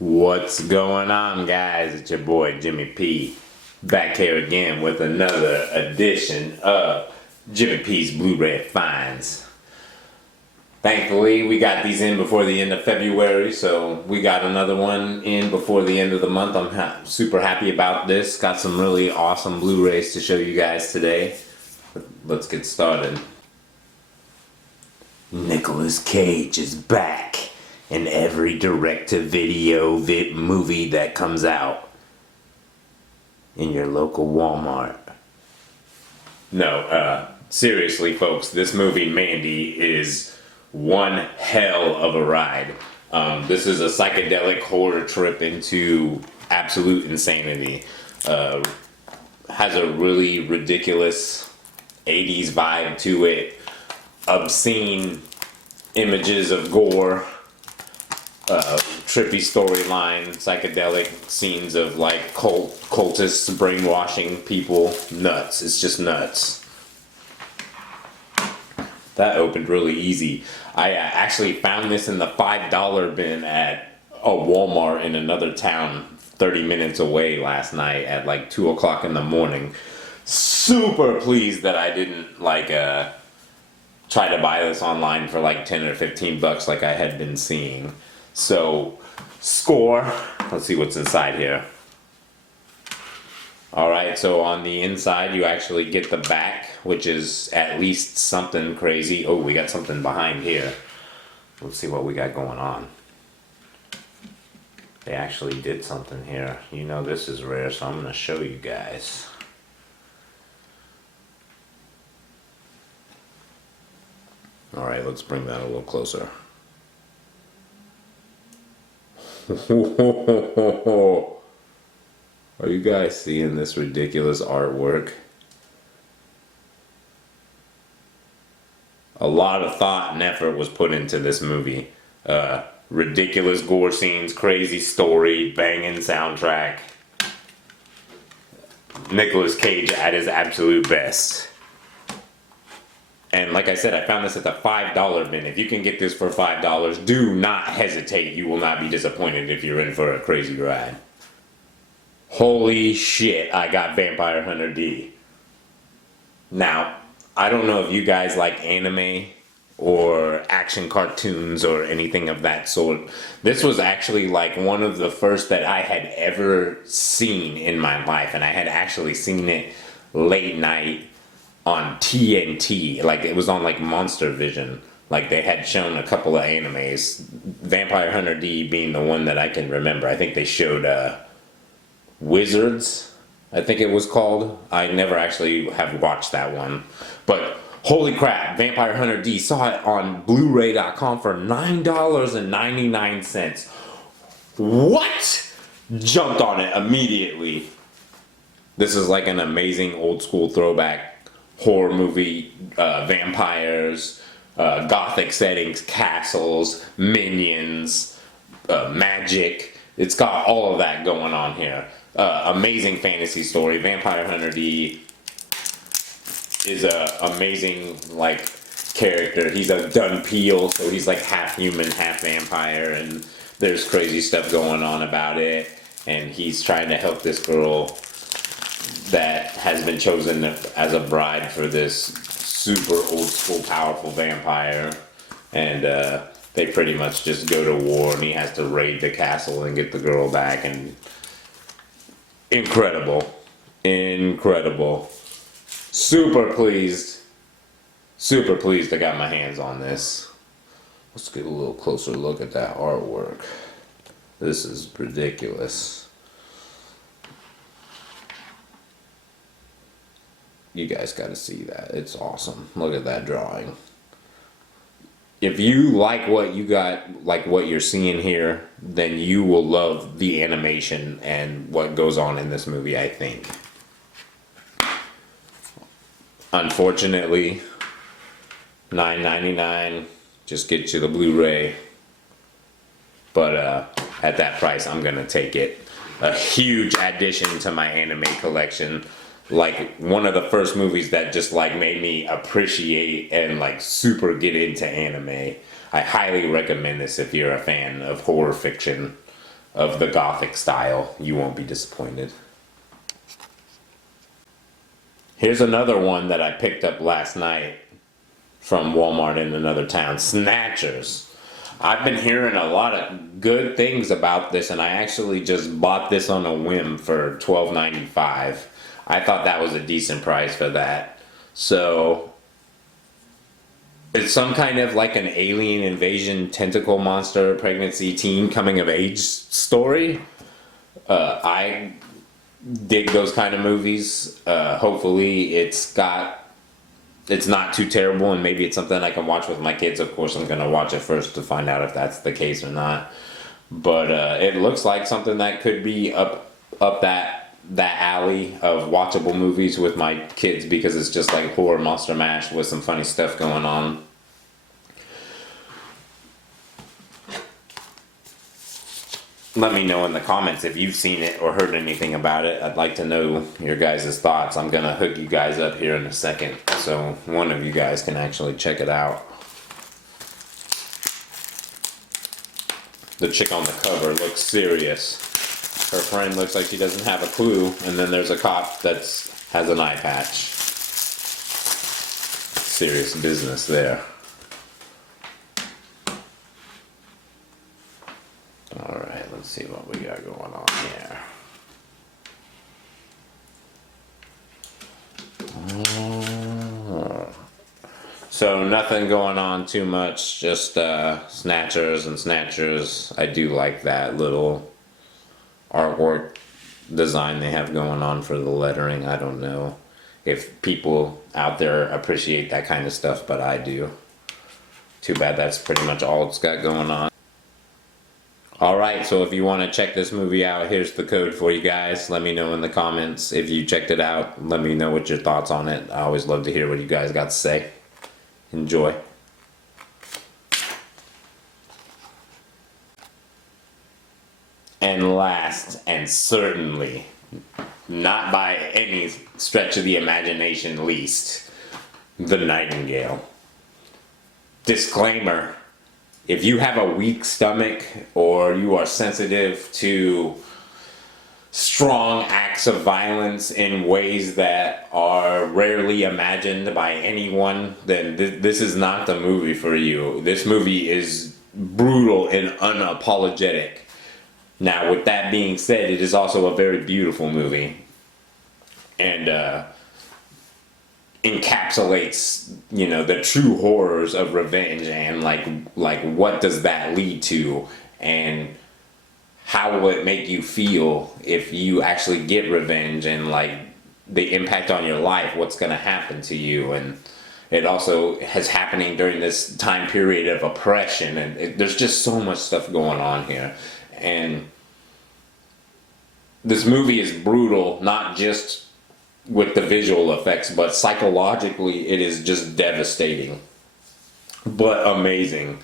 What's going on, guys? It's your boy Jimmy P. Back here again with another edition of Jimmy P's Bluray Finds. Thankfully, we got these in before the end of February, so we got another one in before the end of the month. I'm super happy about this. Got some really awesome Blu-rays to show you guys today. Let's get started. Nicolas Cage is back in every direct-to-video movie that comes out in your local Walmart. No, seriously, folks, this movie, Mandy, is one hell of a ride. This is a psychedelic horror trip into absolute insanity. Has a really ridiculous 80s vibe to it. Obscene images of gore. Trippy storyline, psychedelic scenes of like cultists brainwashing people. Nuts. It's just nuts. That opened really easy. I actually found this in the $5 bin at a Walmart in another town 30 minutes away last night at like 2 o'clock in the morning. Super pleased that I didn't try to buy this online for like 10 or 15 bucks like I had been seeing. So, score. Let's see what's inside here. Alright, so on the inside you actually get the back, which is at least something crazy. Oh, we got something behind here. Let's see what we got going on. They actually did something here. You know this is rare, so I'm going to show you guys. Alright, let's bring that a little closer. Are you guys seeing this ridiculous artwork? A lot of thought and effort was put into this movie. Ridiculous gore scenes, crazy story, banging soundtrack. Nicolas Cage at his absolute best. And like I said, I found this at the $5 bin. If you can get this for $5, do not hesitate. You will not be disappointed if you're in for a crazy ride. Holy shit, I got Vampire Hunter D. Now, I don't know if you guys like anime or action cartoons or anything of that sort. This was actually like one of the first that I had ever seen in my life. And I had actually seen it late night on TNT, like it was on like Monster Vision. Like they had shown a couple of animes, Vampire Hunter D being the one that I can remember. I think they showed Wizards, I think it was called. I never actually have watched that one, but holy crap, Vampire Hunter D, saw it on Bluray.com for $9.99. What? Jumped on it immediately. This is like an amazing old school throwback horror movie, vampires, gothic settings, castles, minions, magic. It's got all of that going on here. Amazing fantasy story. Vampire Hunter D is a amazing like character. He's a done peel, so he's like half human, half vampire, and there's crazy stuff going on about it. And he's trying to help this girl that has been chosen as a bride for this super old school powerful vampire, and they pretty much just go to war, and he has to raid the castle and get the girl back. And incredible super pleased I got my hands on this. Let's get a little closer look at that artwork. This is ridiculous. You guys gotta see that. It's awesome. Look at that drawing. If you like what you got, like what you're seeing here, then you will love the animation and what goes on in this movie, I think. Unfortunately, $9.99 just gets you the Blu-ray. But at that price, I'm gonna take it. A huge addition to my anime collection. Like one of the first movies that just like made me appreciate and like super get into anime. I highly recommend this if you're a fan of horror fiction. of the Gothic style. You won't be disappointed. Here's another one that I picked up last night from Walmart in another town. Snatchers. I've been hearing a lot of good things about this, and I actually just bought this on a whim for $12.95. I thought that was a decent price for that. So it's some kind of like an alien invasion, tentacle monster, pregnancy, teen coming of age story. I dig those kind of movies. Hopefully it's not too terrible, and maybe it's something I can watch with my kids. Of course, I'm gonna watch it first to find out if that's the case or not. But it looks like something that could be up that alley of watchable movies with my kids, because it's just like horror monster mash with some funny stuff going on. Let me know in the comments if you've seen it or heard anything about it. I'd like to know your guys' thoughts. I'm gonna hook you guys up here in a second so one of you guys can actually check it out. The chick on the cover looks serious. Her friend looks like she doesn't have a clue, and then there's a cop that has an eye patch. Serious business there. Alright, let's see what we got going on here. So nothing going on too much, just Snatchers and Snatchers. I do like that little artwork design they have going on for the lettering. I don't know if people out there appreciate that kind of stuff, but I do. Too bad that's pretty much all it's got going on. Alright, so if you want to check this movie out, here's the code for you guys. Let me know in the comments if you checked it out. Let me know what your thoughts on it. I always love to hear what you guys got to say. Enjoy. And last, and certainly not by any stretch of the imagination least, The Nightingale. Disclaimer: if you have a weak stomach or you are sensitive to strong acts of violence in ways that are rarely imagined by anyone, then this is not the movie for you. This movie is brutal and unapologetic. Now, with that being said, it is also a very beautiful movie, and encapsulates, you know, the true horrors of revenge, and like what does that lead to, and how will it make you feel if you actually get revenge, and like the impact on your life, what's going to happen to you. And it also is happening during this time period of oppression, and there's just so much stuff going on here. And this movie is brutal, not just with the visual effects, but psychologically it is just devastating. But amazing.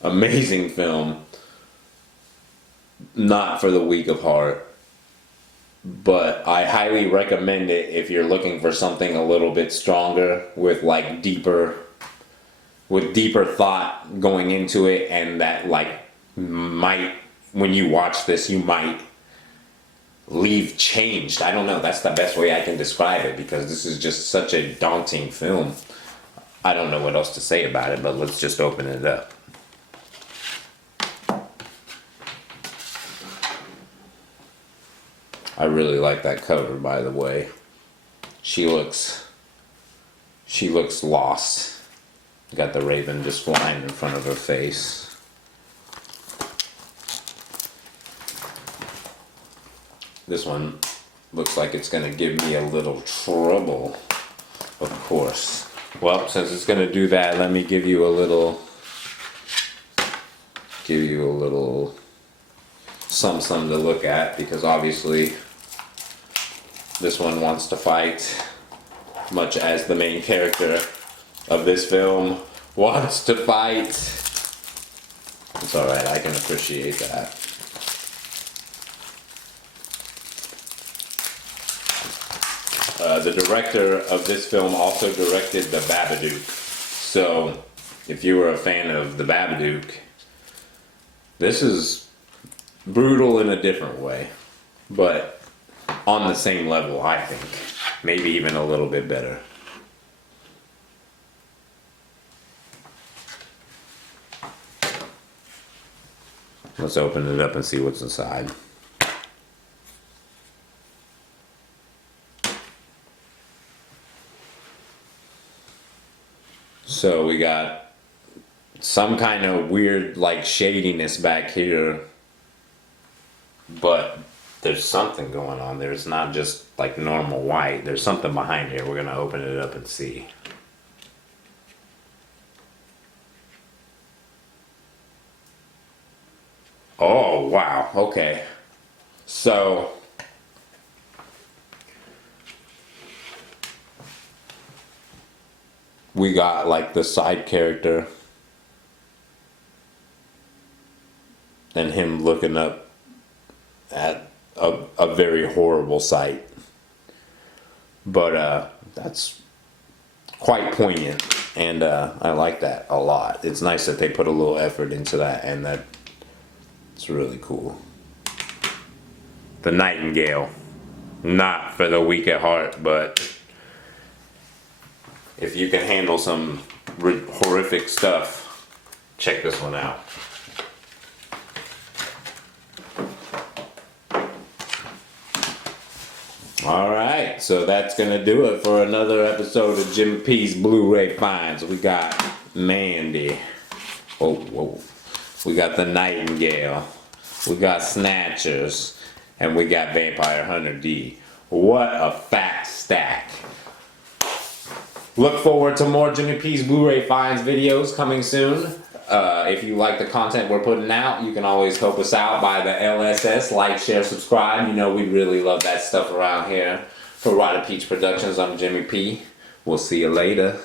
Amazing film. Not for the weak of heart. But I highly recommend it if you're looking for something a little bit stronger, with like deeper thought going into it, and that like might, when you watch this, you might leave changed. I don't know, that's the best way I can describe it, because this is just such a daunting film. I don't know what else to say about it, but let's just open it up. I really like that cover, by the way. She looks lost. Got the raven just flying in front of her face. This one looks like it's gonna give me a little trouble, of course. Well, since it's gonna do that, let me give you a little something to look at, because obviously this one wants to fight, much as the main character of this film wants to fight. It's alright, I can appreciate that. The director of this film also directed The Babadook. So, if you were a fan of The Babadook, this is brutal in a different way, but on the same level, I think. Maybe even a little bit better. Let's open it up and see what's inside. So we got some kind of weird like shadiness back here, but there's something going on there. It's not just like normal white. There's something behind here. We're gonna open it up and see. Oh, wow. Okay. So we got like the side character and him looking up at a very horrible sight. But that's quite poignant, and I like that a lot. It's nice that they put a little effort into that, and that it's really cool. The Nightingale. Not for the weak at heart, but if you can handle some horrific stuff, check this one out. Alright, so that's gonna do it for another episode of Jimmy P's Blu-ray Finds. We got Mandy. Whoa. We got the Nightingale. We got Snatchers. And we got Vampire Hunter D. What a fat stack. Look forward to more Jimmy P's Blu-ray Finds videos coming soon. If you like the content we're putting out, you can always help us out by the LSS, like, share, subscribe. You know we really love that stuff around here. For Ryder Peach Productions, I'm Jimmy P. We'll see you later.